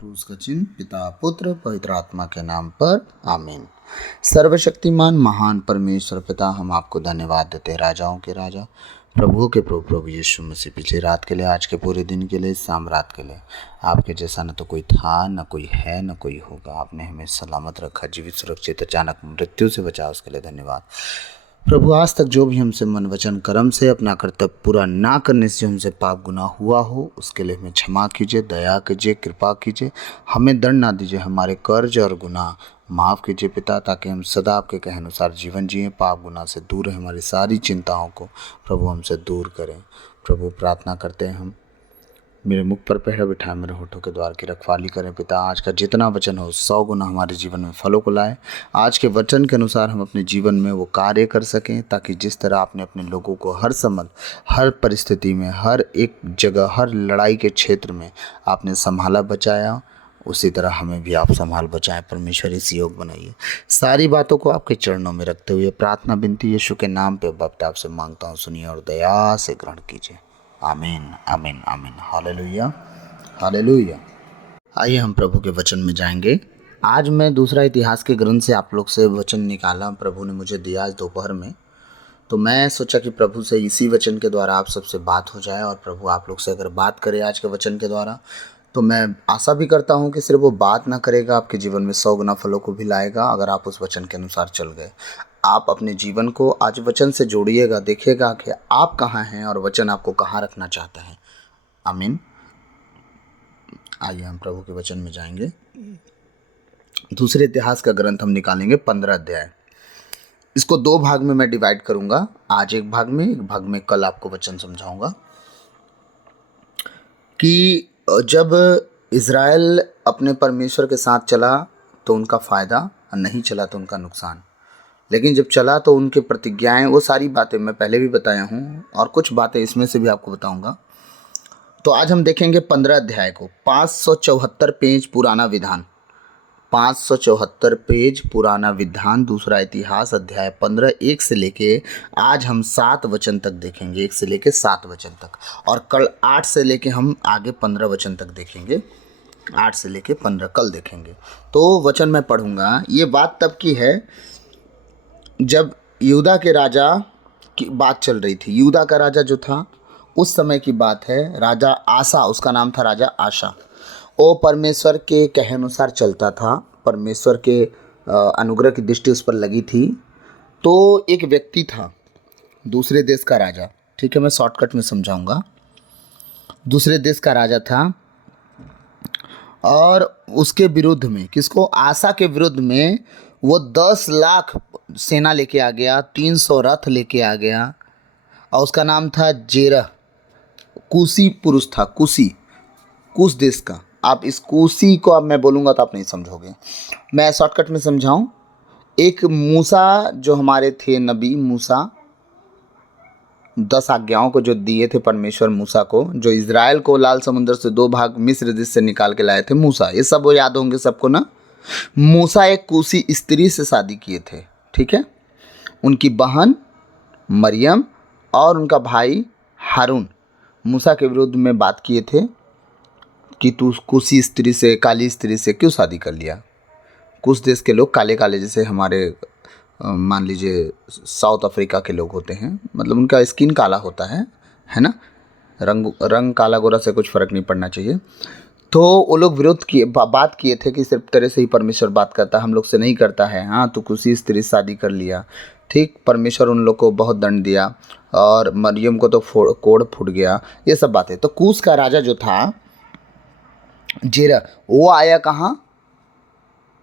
क्रूस का चिन्ह पिता पुत्र पवित्र आत्मा के नाम पर आमीन। सर्वशक्तिमान महान परमेश्वर पिता, हम आपको धन्यवाद देते हैं, राजाओं के राजा प्रभुओं के प्रभु प्रभु यीशु मसीह, पिछली रात के लिए, आज के पूरे दिन के लिए, शाम रात के लिए। आपके जैसा न तो कोई था, न कोई है, न कोई होगा। आपने हमें सलामत रखा, जीवित सुरक्षित, अचानक मृत्यु से बचा, उसके लिए धन्यवाद प्रभु। आज तक जो भी हमसे मन वचन कर्म से अपना कर्तव्य पूरा ना करने से हमसे पाप गुनाह हुआ हो, उसके लिए हमें क्षमा कीजिए, दया कीजिए, कृपा कीजिए। हमें दंड ना दीजिए, हमारे कर्ज और गुनाह माफ़ कीजिए पिता, ताकि हम सदा आपके कहे अनुसार जीवन जिए, पाप गुनाह से दूर रहें, हमारी सारी चिंताओं को प्रभु हमसे दूर करें। प्रभु प्रार्थना करते हैं हम, मेरे मुख पर पहरा बिठाए, मेरे होठों के द्वार की रखवाली करें पिता। आज का जितना वचन हो 100 गुना हमारे जीवन में फलों को लाए। आज के वचन के अनुसार हम अपने जीवन में वो कार्य कर सकें, ताकि जिस तरह आपने अपने लोगों को हर समय, हर परिस्थिति में, हर एक जगह, हर लड़ाई के क्षेत्र में आपने संभाला बचाया, उसी तरह हमें भी आप संभाल बचाएं। परमेश्वर इस योग बनाइए। सारी बातों को आपके चरणों में रखते हुए प्रार्थना विनती यीशु के नाम पे बाप आपसे मांगता हूँ, सुनिए और दया से ग्रहण कीजिए। आमीन आमीन आमीन। Hallelujah hallelujah. आइए हम प्रभु के वचन में जाएंगे। आज मैं दूसरा इतिहास के ग्रंथ से आप लोग से वचन निकाला, प्रभु ने मुझे दिया आज दोपहर में। तो मैं सोचा कि प्रभु से इसी वचन के द्वारा आप सबसे बात हो जाए, और प्रभु आप लोग से अगर बात करे आज के वचन के द्वारा, तो मैं आशा भी करता हूँ कि सिर्फ वो बात ना करेगा, आपके जीवन में 100 गुना फलों को भी लाएगा, अगर आप उस वचन के अनुसार चल गए। आप अपने जीवन को आज वचन से जोड़िएगा, देखिएगा कि आप कहाँ हैं और वचन आपको कहाँ रखना चाहता है। आमीन। आइए हम प्रभु के वचन में जाएंगे। दूसरे इतिहास का ग्रंथ हम निकालेंगे 15 अध्याय। इसको 2 भाग में मैं डिवाइड करूंगा, आज एक भाग में कल आपको वचन समझाऊंगा। कि जब इज़राइल अपने परमेश्वर के साथ चला तो उनका फ़ायदा, और नहीं चला तो उनका नुकसान। लेकिन जब चला तो उनके प्रतिज्ञाएं, वो सारी बातें मैं पहले भी बताया हूँ, और कुछ बातें इसमें से भी आपको बताऊंगा। तो आज हम देखेंगे 15 अध्याय को। 574 पेज पुराना विधान, 574 पेज पुराना विधान, दूसरा इतिहास अध्याय 15, 1 से लेके आज हम 7 वचन तक देखेंगे, 1 से लेके 7 वचन तक, और कल 8 से लेके हम आगे 15 वचन तक देखेंगे। 8 से लेके 15 कल देखेंगे। तो वचन मैं पढ़ूंगा। ये बात तब की है जब यहूदा के राजा की बात चल रही थी। यहूदा का राजा जो था उस समय की बात है, राजा आसा, उसका नाम था राजा आशा। वो परमेश्वर के कहे अनुसार चलता था, परमेश्वर के अनुग्रह की दृष्टि उस पर लगी थी। तो एक व्यक्ति था, दूसरे देश का राजा, ठीक है, मैं शॉर्टकट में समझाऊंगा। दूसरे देश का राजा था, और उसके विरुद्ध में, किसको, आशा के विरुद्ध में वो 10 लाख सेना लेके आ गया, 300 रथ लेके आ गया, और उसका नाम था जेरह। कूसी पुरुष था, कुश देश का। आप इस कूसी को अब मैं बोलूँगा तो आप नहीं समझोगे, मैं शॉर्टकट में समझाऊं। एक मूसा जो हमारे थे, नबी मूसा, 10 आज्ञाओं को जो दिए थे परमेश्वर मूसा को, जो इज़राइल को लाल समुद्र से 2 भाग मिस्र देश से निकाल के लाए थे मूसा, ये सब वो याद होंगे सबको ना। मूसा एक कूसी स्त्री से शादी किए थे, ठीक है। उनकी बहन मरियम और उनका भाई हारून मूसा के विरुद्ध में बात किए थे कि तू कूसी स्त्री से, काली स्त्री से क्यों शादी कर लिया। कुछ देश के लोग काले काले, जैसे हमारे मान लीजिए साउथ अफ्रीका के लोग होते हैं, मतलब उनका स्किन काला होता है ना। रंग काला गोरा से कुछ फ़र्क नहीं पड़ना चाहिए। तो वो लोग विरोध किए, बात किए थे कि सिर्फ तेरे से ही परमेश्वर बात करता है, हम लोग से नहीं करता है। हाँ, तो किसी स्त्री से शादी कर लिया, ठीक। परमेश्वर उन लोग को बहुत दंड दिया, और मरियम को तो कोढ़ फूट गया, ये सब बातें। तो कूश का राजा जो था जेरह, वो आया कहाँ,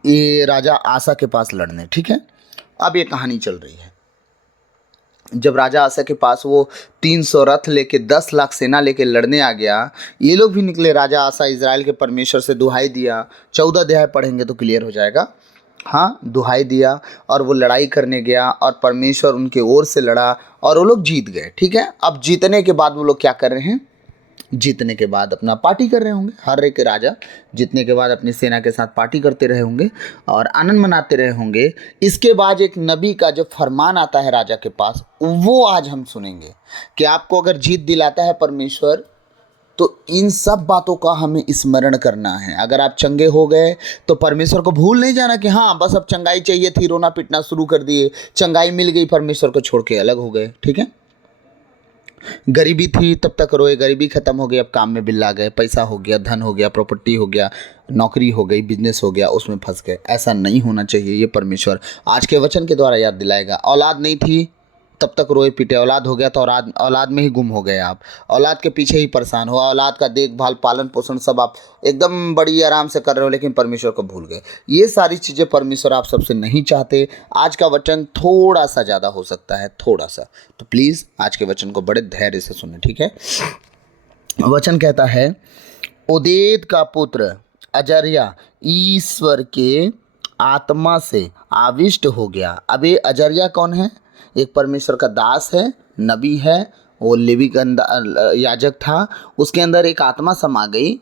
ये राजा आसा के पास लड़ने, ठीक है। अब ये कहानी चल रही है, जब राजा आसा के पास वो 300 रथ लेके 10 लाख सेना लेके लड़ने आ गया, ये लोग भी निकले। राजा आसा इज़राइल के परमेश्वर से दुहाई दिया, 14 अध्याय पढ़ेंगे तो क्लियर हो जाएगा। हाँ, दुहाई दिया, और वो लड़ाई करने गया, और परमेश्वर उनके ओर से लड़ा, और वो लोग जीत गए, ठीक है। अब जीतने के बाद वो लोग क्या कर रहे हैं, जीतने के बाद अपना पार्टी कर रहे होंगे। हर एक राजा जीतने के बाद अपनी सेना के साथ पार्टी करते रहे होंगे और आनंद मनाते रहे होंगे। इसके बाद एक नबी का जो फरमान आता है राजा के पास, वो आज हम सुनेंगे कि आपको अगर जीत दिलाता है परमेश्वर, तो इन सब बातों का हमें स्मरण करना है। अगर आप चंगे हो गए तो परमेश्वर को भूल नहीं जाना कि हाँ बस अब चंगाई चाहिए थी, रोना पीटना शुरू कर दिए, चंगाई मिल गई, परमेश्वर को छोड़ के अलग हो गए। ठीक है, गरीबी थी तब तक रोए, गरीबी खत्म हो गई, अब काम में बिल्ला गए, पैसा हो गया, धन हो गया, प्रॉपर्टी हो गया, नौकरी हो गई, बिजनेस हो गया, उसमें फंस गए। ऐसा नहीं होना चाहिए। ये परमेश्वर आज के वचन के द्वारा याद दिलाएगा। औलाद नहीं थी तब तक रोए पीटे, औलाद हो गया तो औलाद में ही गुम हो गए आप, औलाद के पीछे ही परेशान हो, औलाद का देखभाल पालन पोषण सब आप एकदम बड़ी आराम से कर रहे हो, लेकिन परमेश्वर को भूल गए। ये सारी चीज़ें परमेश्वर आप सबसे नहीं चाहते। आज का वचन थोड़ा सा ज़्यादा हो सकता है, थोड़ा सा, तो प्लीज़ आज के वचन को बड़े धैर्य से सुने। ठीक है, वचन कहता है, ओदेद का पुत्र अजर्या ईश्वर के आत्मा से आविष्ट हो गया। अब ये अजर्या कौन है? एक परमेश्वर का दास है, नबी है, वो लेवी का याजक था। उसके अंदर एक आत्मा समा गई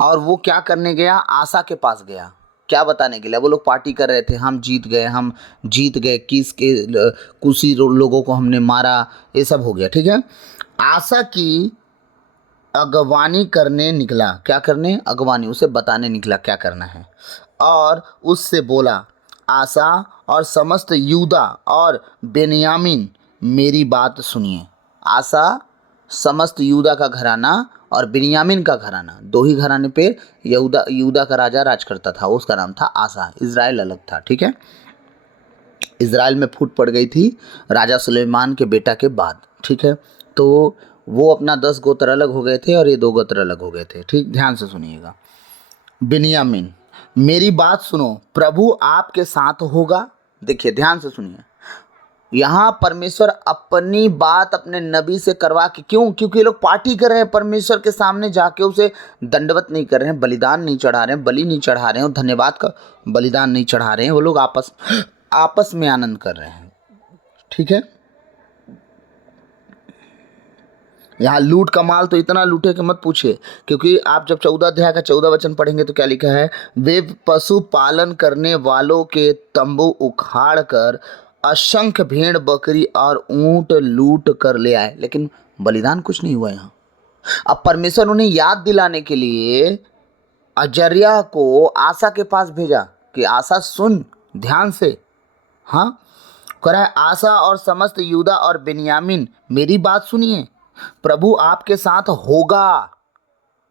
और वो क्या करने गया? आशा के पास गया। क्या बताने के लिए? वो लोग पार्टी कर रहे थे, हम जीत गए, हम जीत गए, किस के कुछ लोगों को हमने मारा, ये सब हो गया। ठीक है, आशा की अगवानी करने निकला। क्या करने? अगवानी, उसे बताने निकला क्या करना है। और उससे बोला, आशा और समस्त यूदा और बेन्यामीन मेरी बात सुनिए। आशा, समस्त यूदा का घराना और बिन्यामीन का घराना, दो ही घराने पे यूदा का राजा राज करता था, उसका नाम था आशा। इज़राइल अलग था। ठीक है, इज़राइल में फूट पड़ गई थी राजा सुलेमान के बेटा के बाद। ठीक है, तो वो अपना 10 गोत्र अलग हो गए थे और ये 2 गोत्र अलग हो गए थे। ठीक, ध्यान से सुनिएगा। बिन्यामीन, मेरी बात सुनो, प्रभु आपके साथ होगा। देखिए, ध्यान से सुनिए, यहाँ परमेश्वर अपनी बात अपने नबी से करवा के, क्यों? क्योंकि ये लोग पार्टी कर रहे हैं, परमेश्वर के सामने जाके उसे दंडवत नहीं कर रहे हैं, बलिदान नहीं चढ़ा रहे हैं, बलि नहीं चढ़ा रहे हैं, धन्यवाद का बलिदान नहीं चढ़ा रहे हैं। वो लोग आपस में आनंद कर रहे हैं। ठीक है, यहाँ लूट का माल तो इतना लूटे कि मत पूछिए, क्योंकि आप जब 14 अध्याय का 14 वचन पढ़ेंगे तो क्या लिखा है? वे पशु पालन करने वालों के तंबू उखाड़ कर असंख्य भेड़ बकरी और ऊंट लूट कर ले आए, लेकिन बलिदान कुछ नहीं हुआ यहाँ। अब परमेश्वर उन्हें याद दिलाने के लिए अजर्या को आशा के पास भेजा कि आशा सुन ध्यान से। हाँ, कह रहा है, आशा और समस्त यूदा और बिन्यामीन मेरी बात सुनिए, प्रभु आपके साथ होगा।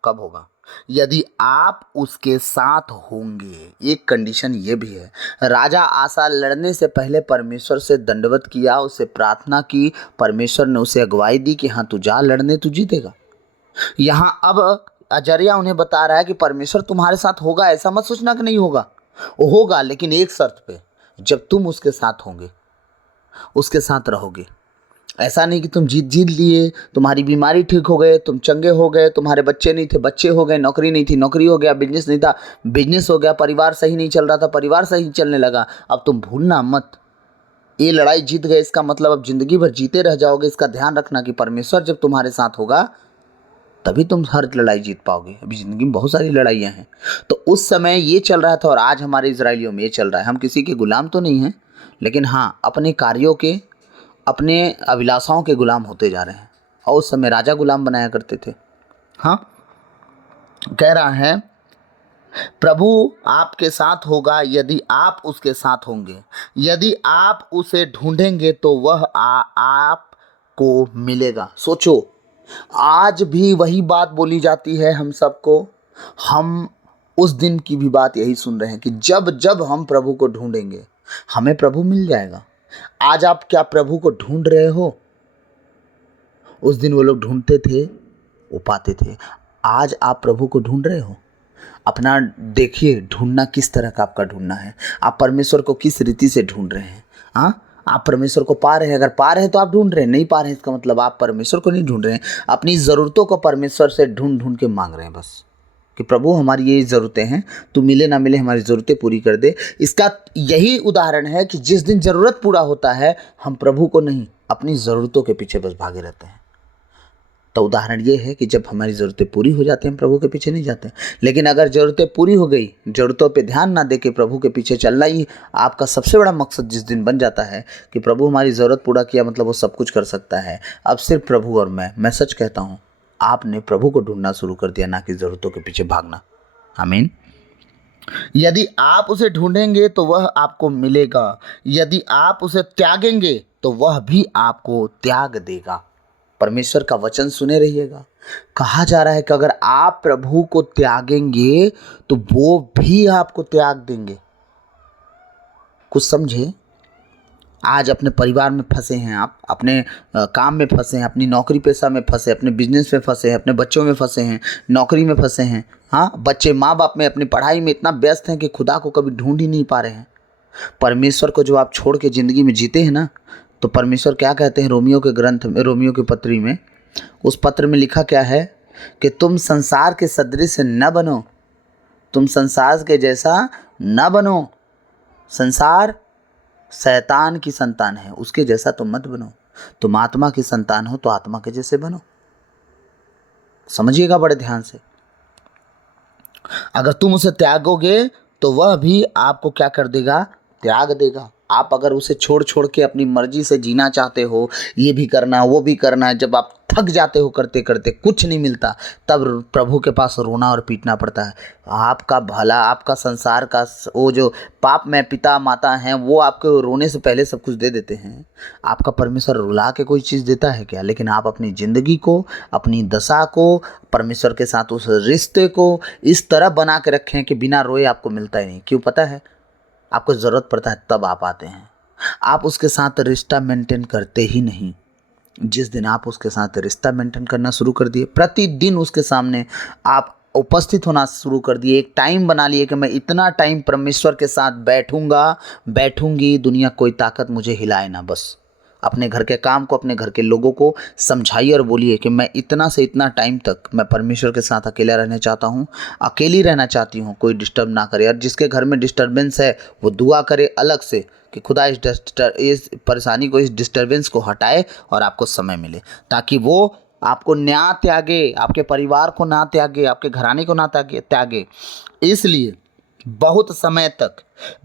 कब होगा? यदि आप उसके साथ होंगे। एक कंडीशन ये भी है, राजा आशा लड़ने से पहले परमेश्वर से दंडवत किया, उससे प्रार्थना की, परमेश्वर ने उसे अगुवाई दी कि हाँ तू जा लड़ने, तू जीतेगा। यहाँ अब अजर्या उन्हें बता रहा है कि परमेश्वर तुम्हारे साथ होगा, ऐसा मत सोचना कि नहीं होगा, वो होगा, लेकिन एक शर्त पे, जब तुम उसके साथ होंगे, उसके साथ रहोगे। ऐसा नहीं कि तुम जीत लिए, तुम्हारी बीमारी ठीक हो गए, तुम चंगे हो गए, तुम्हारे बच्चे नहीं थे, बच्चे हो गए, नौकरी नहीं थी, नौकरी हो गया, बिजनेस नहीं था, बिजनेस हो गया, परिवार सही नहीं चल रहा था, परिवार सही चलने लगा। अब तुम भूलना मत, ये लड़ाई जीत गए इसका मतलब अब जिंदगी भर जीते रह जाओगे। इसका ध्यान रखना कि परमेश्वर जब तुम्हारे साथ होगा तभी तुम हर लड़ाई जीत पाओगे। अभी ज़िंदगी में बहुत सारी लड़ाइयाँ हैं, तो उस समय ये चल रहा था और आज हमारे इजराइलियों में ये चल रहा है। हम किसी के गुलाम तो नहीं हैं, लेकिन हाँ अपने कार्यों के, अपने अभिलाषाओं के गुलाम होते जा रहे हैं। और उस समय राजा गुलाम बनाया करते थे। हाँ, कह रहा है, प्रभु आपके साथ होगा यदि आप उसके साथ होंगे, यदि आप उसे ढूंढेंगे तो वह आपको मिलेगा। सोचो, आज भी वही बात बोली जाती है हम सबको। हम उस दिन की भी बात यही सुन रहे हैं कि जब जब हम प्रभु को ढूंढेंगे हमें प्रभु मिल जाएगा। आज आप क्या प्रभु को ढूंढ रहे हो? उस दिन वो लोग ढूंढते थे, वो पाते थे। आज आप प्रभु को ढूंढ रहे हो? अपना देखिए, ढूंढना किस तरह का आपका ढूंढना है, आप परमेश्वर को किस रीति से ढूंढ रहे हैं। हाँ, आप परमेश्वर को पा रहे हैं, अगर पा रहे हैं तो आप ढूंढ रहे हैं, नहीं पा रहे हैं इसका मतलब आप परमेश्वर को नहीं ढूंढ रहे हैं, अपनी ज़रूरतों को परमेश्वर से ढूंढ ढूंढ के मांग रहे हैं बस, कि प्रभु हमारी ये ज़रूरतें हैं, तू मिले ना मिले हमारी ज़रूरतें पूरी कर दे। इसका यही उदाहरण है कि जिस दिन ज़रूरत पूरा होता है हम प्रभु को नहीं, अपनी ज़रूरतों के पीछे बस भागे रहते हैं। तो उदाहरण ये है कि जब हमारी ज़रूरतें पूरी हो जाती हैं हम प्रभु के पीछे नहीं जाते। लेकिन अगर ज़रूरतें पूरी हो गई, ज़रूरतों पे ध्यान ना दे के प्रभु के पीछे चलना ही आपका सबसे बड़ा मकसद जिस दिन बन जाता है कि प्रभु हमारी ज़रूरत पूरा किया मतलब वो सब कुछ कर सकता है, अब सिर्फ प्रभु और मैं सच कहता हूँ आपने प्रभु को ढूंढना शुरू कर दिया, ना कि ज़रूरतों के पीछे भागना। आमीन। यदि आप उसे ढूंढेंगे तो वह आपको मिलेगा, यदि आप उसे त्यागेंगे तो वह भी आपको त्याग देगा। परमेश्वर का वचन सुने रहिएगा। कहा जा रहा है कि अगर आप प्रभु को त्यागेंगे तो वो भी आपको त्याग देंगे। कुछ समझे? आज अपने परिवार में फंसे हैं, आप अपने काम में फंसे हैं, अपनी नौकरी पेशा में फंसे, अपने बिजनेस में फंसे हैं, अपने बच्चों में फंसे हैं, नौकरी में फंसे हैं। हाँ, बच्चे माँ बाप में अपनी पढ़ाई में इतना व्यस्त हैं कि खुदा को कभी ढूंढ ही नहीं पा रहे हैं। परमेश्वर को जो आप छोड़ के ज़िंदगी में जीते हैं ना, तो परमेश्वर क्या कहते हैं रोमियो के ग्रंथ में, रोमियो की पत्री में, उस पत्र में लिखा क्या है कि तुम संसार के सदृश न बनो, तुम संसार के जैसा न बनो। संसार शैतान की संतान है, उसके जैसा तुम मत बनो। तुम आत्मा की संतान हो तो आत्मा के जैसे बनो। समझिएगा बड़े ध्यान से। अगर तुम उसे त्यागोगे तो वह भी आपको क्या कर देगा? त्याग देगा। आप अगर उसे छोड़ छोड़ के अपनी मर्जी से जीना चाहते हो, ये भी करना वो भी करना है, जब आप थक जाते हो करते करते, कुछ नहीं मिलता, तब प्रभु के पास रोना और पीटना पड़ता है। आपका भला, आपका संसार का वो जो पाप में पिता माता हैं, वो आपको रोने से पहले सब कुछ दे देते हैं। आपका परमेश्वर रुला के कोई चीज़ देता है क्या? लेकिन आप अपनी ज़िंदगी को, अपनी दशा को, परमेश्वर के साथ उस रिश्ते को इस तरह बना के रखें कि बिना रोए आपको मिलता ही नहीं। क्यों पता है? आपको ज़रूरत पड़ता है तब आप आते हैं। आप उसके साथ रिश्ता मेंटेन करते ही नहीं। जिस दिन आप उसके साथ रिश्ता मेंटेन करना शुरू कर दिए, प्रतिदिन उसके सामने आप उपस्थित होना शुरू कर दिए, एक टाइम बना लिए कि मैं इतना टाइम परमेश्वर के साथ बैठूंगी, दुनिया कोई ताकत मुझे हिलाए ना। बस अपने घर के काम को, अपने घर के लोगों को समझाइए और बोलिए कि मैं इतना से इतना टाइम तक मैं परमेश्वर के साथ अकेला रहना चाहता हूँ, अकेली रहना चाहती हूँ, कोई डिस्टर्ब ना करे। और जिसके घर में डिस्टर्बेंस है वो दुआ करे अलग से कि खुदा इस परेशानी को, इस डिस्टर्बेंस को हटाए और आपको समय मिले, ताकि वो आपको ना त्यागे, आपके परिवार को ना त्यागे, आपके घराने को ना त्यागे। इसलिए बहुत समय तक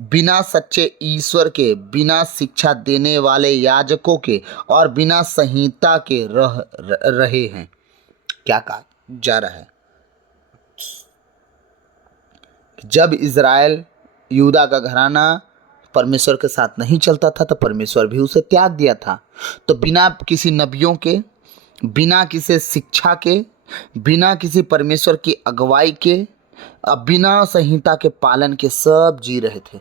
बिना सच्चे ईश्वर के, बिना शिक्षा देने वाले याजकों के और बिना संहिता के रहे हैं। क्या कहा जा रहा है? जब इज़राइल, यूदा का घराना परमेश्वर के साथ नहीं चलता था तो परमेश्वर भी उसे त्याग दिया था। तो बिना किसी नबियों के, बिना किसी शिक्षा के, बिना किसी परमेश्वर की अगुवाई के, अब बिना संहिता के पालन के सब जी रहे थे,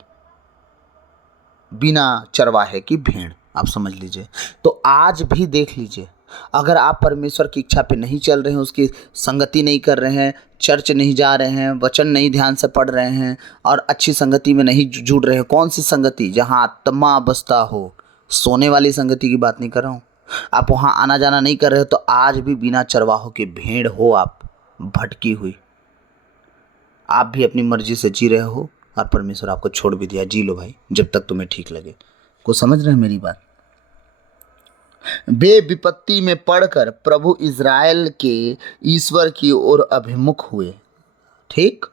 बिना चरवाहे की भेड़। आप समझ लीजिए। तो आज भी देख लीजिए, अगर आप परमेश्वर की इच्छा पे नहीं चल रहे हैं, उसकी संगति नहीं कर रहे हैं, चर्च नहीं जा रहे हैं, वचन नहीं ध्यान से पढ़ रहे हैं और अच्छी संगति में नहीं जुड़ रहे हैं। कौन सी संगति? जहाँ आत्मा बसता हो। सोने वाली संगति की बात नहीं कर रहा हूँ। आप वहाँ आना जाना नहीं कर रहे हो तो आज भी बिना चरवाहों की भेड़ हो आप, भटकी हुई। आप भी अपनी मर्जी से जी रहे हो और परमेश्वर आपको छोड़ भी दिया, जी लो भाई जब तक तुम्हें ठीक लगे। को समझ रहे हैं मेरी बात? वे विपत्ति में पड़कर प्रभु इज़राइल के ईश्वर की ओर अभिमुख हुए। ठीक,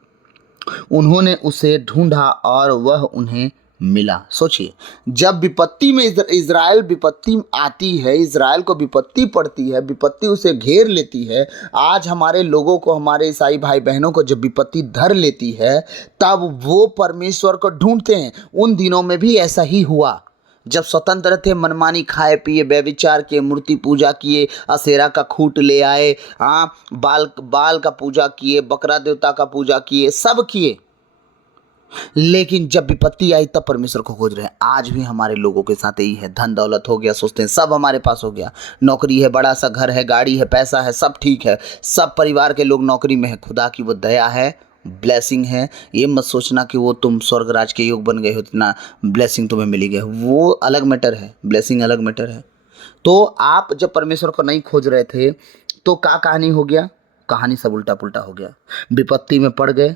उन्होंने उसे ढूंढा और वह उन्हें मिला। सोचिए, जब विपत्ति में इज़राइल विपत्ति आती है, इज़राइल को विपत्ति पड़ती है, विपत्ति उसे घेर लेती है। आज हमारे लोगों को, हमारे ईसाई भाई बहनों को जब विपत्ति धर लेती है तब वो परमेश्वर को ढूंढते हैं। उन दिनों में भी ऐसा ही हुआ। जब स्वतंत्र थे, मनमानी खाए पिए, व्यभिचार किए, मूर्ति पूजा किए, असेरा का खूंट ले आए, बाल का पूजा किए, बकरा देवता का पूजा किए, सब किए। लेकिन जब विपत्ति आई तब परमेश्वर को खोज रहे हैं। आज भी हमारे लोगों के साथ यही है। धन दौलत हो गया, सोचते हैं सब हमारे पास हो गया, नौकरी है, बड़ा सा घर है, गाड़ी है, पैसा है, सब ठीक है, सब परिवार के लोग नौकरी में है। खुदा की वो दया है, ब्लेसिंग है। ये मत सोचना कि वो तुम स्वर्ग राज के योग बन गए हो, इतना ब्लेसिंग तुम्हें मिली गई, वो अलग मैटर है, ब्लेसिंग अलग मैटर है। तो आप जब परमेश्वर को नहीं खोज रहे थे तो क्या कहानी हो गया? कहानी सब उल्टा पुल्टा हो गया। विपत्ति में पड़ गए,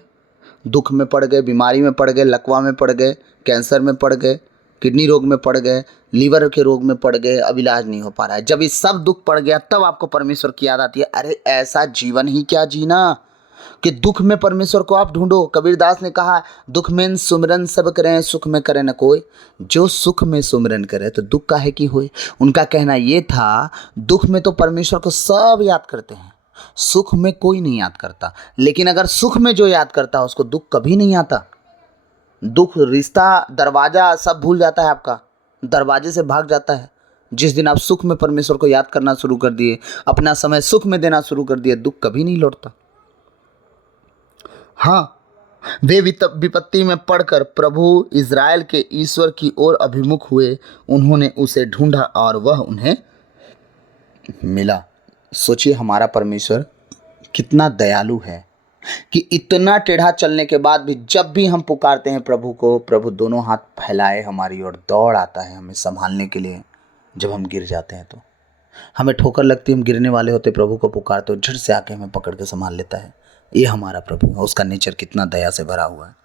दुख में पड़ गए, बीमारी में पड़ गए, लकवा में पड़ गए, कैंसर में पड़ गए, किडनी रोग में पड़ गए, लीवर के रोग में पड़ गए, अब इलाज नहीं हो पा रहा है। जब ये सब दुख पड़ गया तब आपको परमेश्वर की याद आती है। अरे ऐसा जीवन ही क्या जीना कि दुख में परमेश्वर को आप ढूंढो। कबीरदास ने कहा, दुख में सुमिरन सब करें, सुख में करे न कोई। जो सुख में सुमिरन करे तो दुख काहे की होए। उनका कहना ये था, दुख में तो परमेश्वर को सब याद करते हैं, सुख में कोई नहीं याद करता, लेकिन अगर सुख में जो याद करता है उसको दुख कभी नहीं आता। दुख, रिश्ता, दरवाजा सब भूल जाता है, आपका दरवाजे से भाग जाता है। जिस दिन आप सुख में परमेश्वर को याद करना शुरू कर दिए, अपना समय सुख में देना शुरू कर दिए, दुख कभी नहीं लौटता। हाँ, वे विपत्ति में पड़कर प्रभु इज़राइल के ईश्वर की ओर अभिमुख हुए। उन्होंने उसे ढूंढा और वह उन्हें मिला। सोचिए हमारा परमेश्वर कितना दयालु है कि इतना टेढ़ा चलने के बाद भी जब भी हम पुकारते हैं प्रभु को, प्रभु दोनों हाथ फैलाए हमारी ओर दौड़ आता है हमें संभालने के लिए। जब हम गिर जाते हैं तो हमें ठोकर लगती है, हम गिरने वाले होते, प्रभु को पुकारते हो, झट से आके हमें पकड़ के संभाल लेता है। ये हमारा प्रभु है, उसका नेचर कितना दया से भरा हुआ है।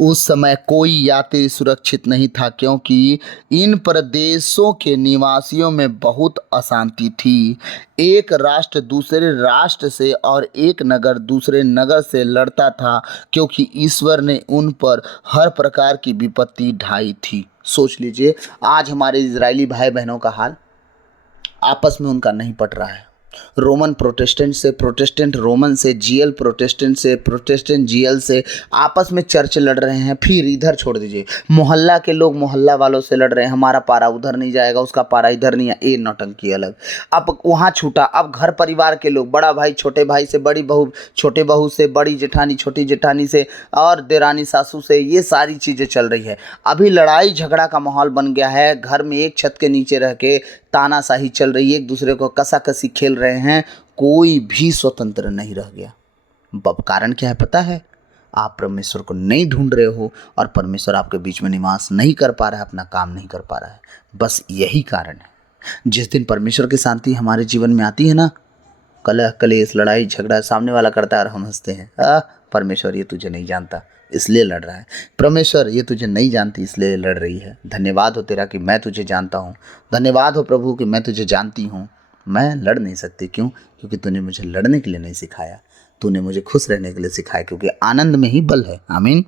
उस समय कोई यात्री सुरक्षित नहीं था, क्योंकि इन प्रदेशों के निवासियों में बहुत अशांति थी। एक राष्ट्र दूसरे राष्ट्र से और एक नगर दूसरे नगर से लड़ता था, क्योंकि ईश्वर ने उन पर हर प्रकार की विपत्ति ढाई थी। सोच लीजिए आज हमारे इजरायली भाई बहनों का हाल, आपस में उनका नहीं पट रहा है। रोमन प्रोटेस्टेंट से, प्रोटेस्टेंट रोमन से, जीएल प्रोटेस्टेंट से, प्रोटेस्टेंट जीएल से आपस में चर्च लड़ रहे हैं। फिर इधर छोड़ दीजिए, मोहल्ला के लोग मोहल्ला वालों से लड़ रहे हैं, हमारा पारा उधर नहीं जाएगा, उसका पारा इधर नहीं है। ये नौटंकी अलग। अब वहाँ छूटा, अब घर परिवार के लोग, बड़ा भाई छोटे भाई से, बड़ी बहू छोटे बहू से, बड़ी जेठानी छोटी जेठानी से, और देरानी सासू से, ये सारी चीज़ें चल रही है। अभी लड़ाई झगड़ा का माहौल बन गया है। घर में एक छत के नीचे रह के तानाशाही चल रही है, एक दूसरे को कसाकसी खेल रहे हैं, कोई भी स्वतंत्र नहीं रह गया। अब कारण क्या है पता है? आप परमेश्वर को नहीं ढूंढ रहे हो और परमेश्वर आपके बीच में निवास नहीं कर पा रहा है, अपना काम नहीं कर पा रहा है। बस यही कारण है। जिस दिन परमेश्वर की शांति हमारे जीवन में आती है ना, कलह कलेश लड़ाई झगड़ा सामने वाला करता है और हम हंसते हैं, परमेश्वर ये तुझे नहीं जानता इसलिए लड़ रहा है, परमेश्वर ये तुझे नहीं जानती इसलिए लड़ रही है। धन्यवाद हो तेरा कि मैं तुझे जानता हूँ, धन्यवाद हो प्रभु कि मैं तुझे जानती हूँ। मैं लड़ नहीं सकती, क्यों? क्योंकि तूने मुझे लड़ने के लिए नहीं सिखाया, तूने मुझे खुश रहने के लिए सिखाया, क्योंकि आनंद में ही बल है। आमीन।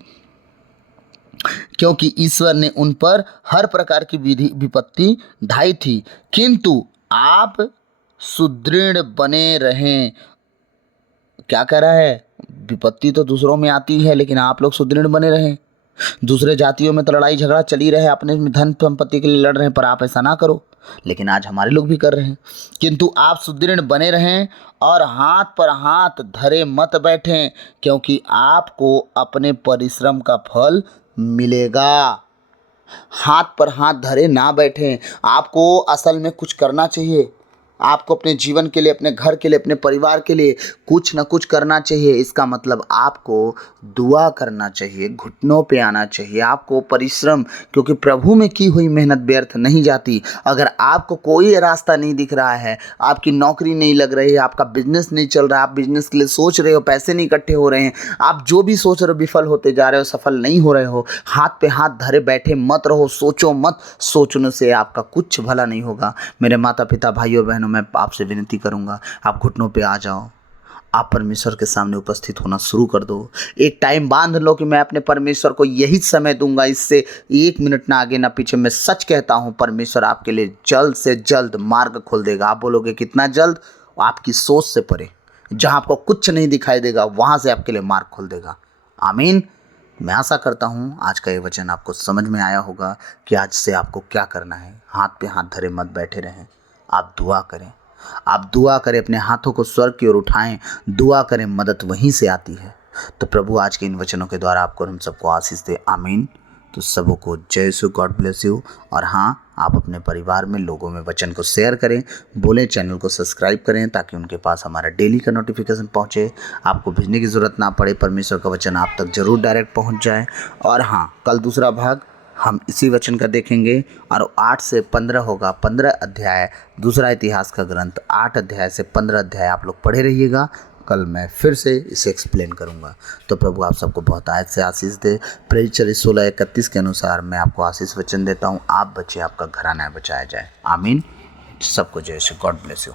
क्योंकि ईश्वर ने उन पर हर प्रकार की विपत्ति ढाई थी, किंतु आप सुदृढ़ बने रहें। क्या कह रहा है? विपत्ति तो दूसरों में आती है, लेकिन आप लोग सुदृढ़ बने रहें। दूसरे जातियों में तो लड़ाई झगड़ा चली रहे, अपने धन संपत्ति के लिए लड़ रहे हैं, पर आप ऐसा ना करो। लेकिन आज हमारे लोग भी कर रहे हैं। किंतु आप सुदृढ़ बने रहें और हाथ पर हाथ धरे मत बैठें, क्योंकि आपको अपने परिश्रम का फल मिलेगा। हाथ पर हाथ धरे ना बैठें। आपको असल में कुछ करना चाहिए। आपको अपने जीवन के लिए, अपने घर के लिए, अपने परिवार के लिए कुछ ना कुछ करना चाहिए। इसका मतलब आपको दुआ करना चाहिए, घुटनों पे आना चाहिए, आपको परिश्रम, क्योंकि प्रभु में की हुई मेहनत व्यर्थ नहीं जाती। अगर आपको कोई रास्ता नहीं दिख रहा है, आपकी नौकरी नहीं लग रही है, आपका बिजनेस नहीं चल रहा है, आप बिजनेस के लिए सोच रहे हो, पैसे नहीं इकट्ठे हो रहे हैं, आप जो भी सोच रहे हो विफल होते जा रहे हो, सफल नहीं हो रहे हो, हाथ पे हाथ धरे बैठे मत रहो। सोचो मत, सोचने से आपका कुछ भला नहीं होगा। मेरे माता पिता भाइयों बहनों, मैं आपसे विनती करूंगा, आप घुटनों पे आ जाओ, आप परमेश्वर के सामने उपस्थित होना शुरू कर दो। एक टाइम बांध लो कि मैं अपने परमेश्वर को यही समय दूंगा, इससे 1 मिनट ना आगे ना पीछे। मैं सच कहता हूं, परमेश्वर आपके लिए जल्द से जल्द मार्ग खोल देगा। आप बोलोगे कितना जल्द? आपकी सोच से परे, जहां आपको कुछ नहीं दिखाई देगा, वहां से आपके लिए मार्ग खोल देगा। आमीन। मैं आशा करता हूँ आज का ये वचन आपको समझ में आया होगा कि आज से आपको क्या करना है। हाथ पे हाथ धरे मत बैठे रहें, आप दुआ करें, आप दुआ करें, अपने हाथों को स्वर्ग की ओर उठाएं, दुआ करें, मदद वहीं से आती है। तो प्रभु आज के इन वचनों के द्वारा आपको और हम सबको आशीष दे। आमीन। तो सबों को जय यीशु, गॉड ब्लेस यू। और हाँ, आप अपने परिवार में लोगों में वचन को शेयर करें, बोलें, चैनल को सब्सक्राइब करें, ताकि उनके पास हमारा डेली का नोटिफिकेशन पहुँचे, आपको भेजने की ज़रूरत ना पड़े, परमेश्वर का वचन आप तक जरूर डायरेक्ट पहुँच जाए। और हाँ, कल दूसरा भाग हम इसी वचन का देखेंगे और 8 से 15 होगा, 15 अध्याय, दूसरा इतिहास का ग्रंथ, 8 अध्याय से 15 अध्याय आप लोग पढ़े रहिएगा। कल मैं फिर से इसे एक्सप्लेन करूंगा। तो प्रभु आप सबको बहुत आयत से आशीष दे। प्रेरित चरित्र 16:31 के अनुसार मैं आपको आशीष वचन देता हूँ, आप बचे, आपका घराना बचाया जाए। आमीन। सबको जय श्री, गॉड ब्लेस यू।